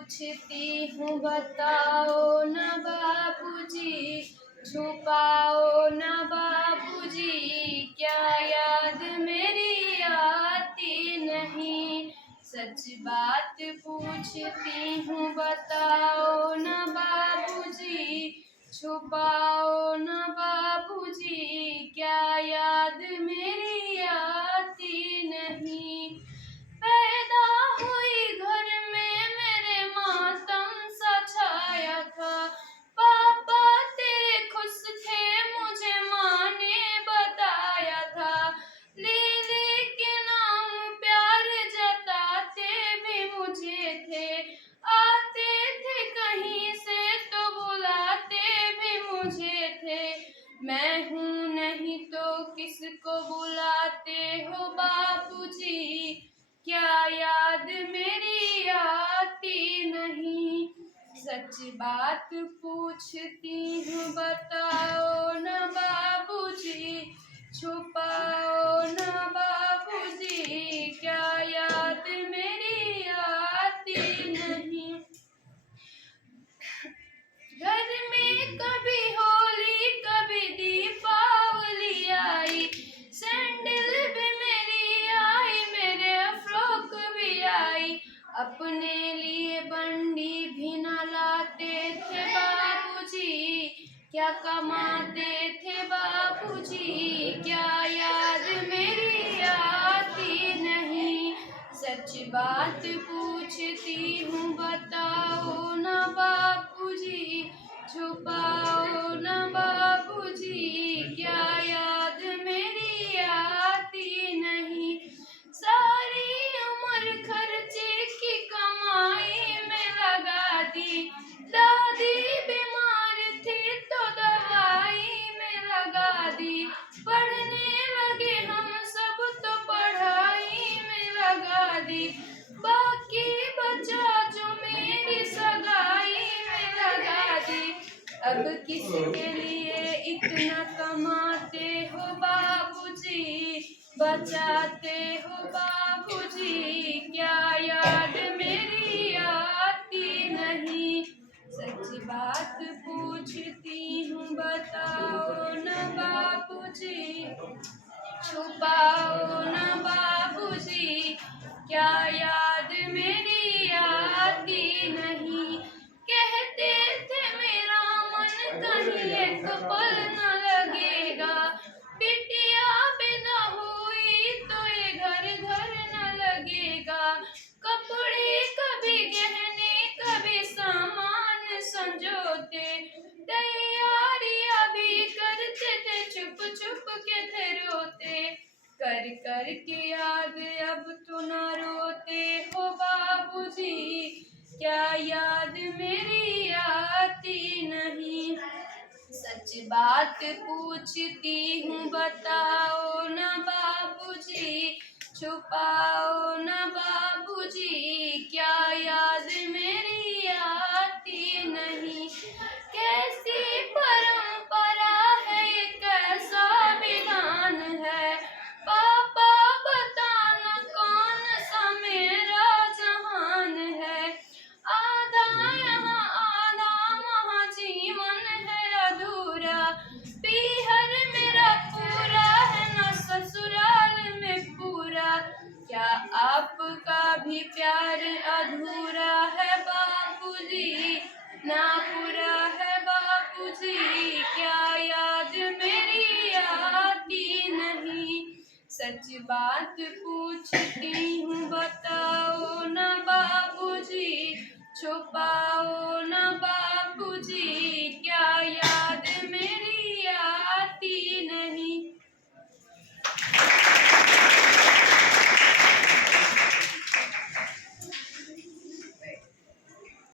पूछती हूँ बताओ न बाबूजी, छुपाओ न बाबूजी, क्या याद मेरी आती नहीं। सच बात पूछती हूँ बताओ न बाबूजी, छुपाओ न बाबूजी, क्या याद मेरी आती नहीं। पैदा हुई घर में मेरे मातम सा छाया था, पापा तेरे खुश थे मुझे माँ ने बताया था। लीली के नाम प्यार जताते भी मुझे थे, आते थे कहीं से तो बुलाते भी मुझे थे। मैं हूँ नहीं तो किसको बुलाते हो बाबूजी, क्या याद मेरी आती नहीं। सच बात पूछती हूँ बताओ न बाबूजी, छुपाओ न बाबूजी, क्या याद मेरी आती नहीं। घर में कभी होली कभी दीपावली आई, सैंडल भी मेरी आई मेरे फ्रॉक भी आई। अपने लिए बंडी भी न लाते थे बाबूजी, क्या कमाते थे बाबूजी, क्या याद मेरी आती नहीं। सच बात पूछती हूँ बताओ न बाबूजी, छुपाओ न बाबूजी, क्या याद मेरी आती नहीं। सारी उम्र खर्चे की कमाई में लगा दी, दादी बीमार थी तो दवाई में लगा दी। पढ़ने लगे हम सब तो पढ़ाई में लगा दी, बाकी बचा जो मेरी सगाई में लगा दी। अब किसके लिए इतना कमाते हो बाबूजी, बचाते हो बाबूजी, क्या याद मेरी आती नहीं। सच बात पूछती हूँ बताओ न बाबूजी, छुपाओ न बाबूजी, क्या याद मेरी आती नहीं। कहते थे मेरा मन कहीं एक पल न लगेगा, बिटिया बिना हुई तो ये घर घर न लगेगा। कपड़े कभी गहने कभी सामान संजोते, तैयारियां भी करते थे चुप चुप के थे रोते। कर कर के याद अब तो न रोते हो बाबूजी, क्या याद मेरी आती नहीं। सच बात पूछती हूँ बताओ न बाबूजी, छुपाओ न बाबूजी, क्या याद मेरी आती नहीं। कैसी परंपरा है ये कैसा विधान है, पापा बताना कौन सा मेरा जहान है। आधा यहाँ आधा वहाँ जीवन है अधूरा, पीहर मेरा पूरा है न ससुराल में पूरा। क्या आपका भी प्यार अधूरा है बाबूजी, ना पूरा है बाबूजी, क्या याद मेरी आती नहीं। सच बात पूछती हूँ बताओ न बाबूजी, छुपा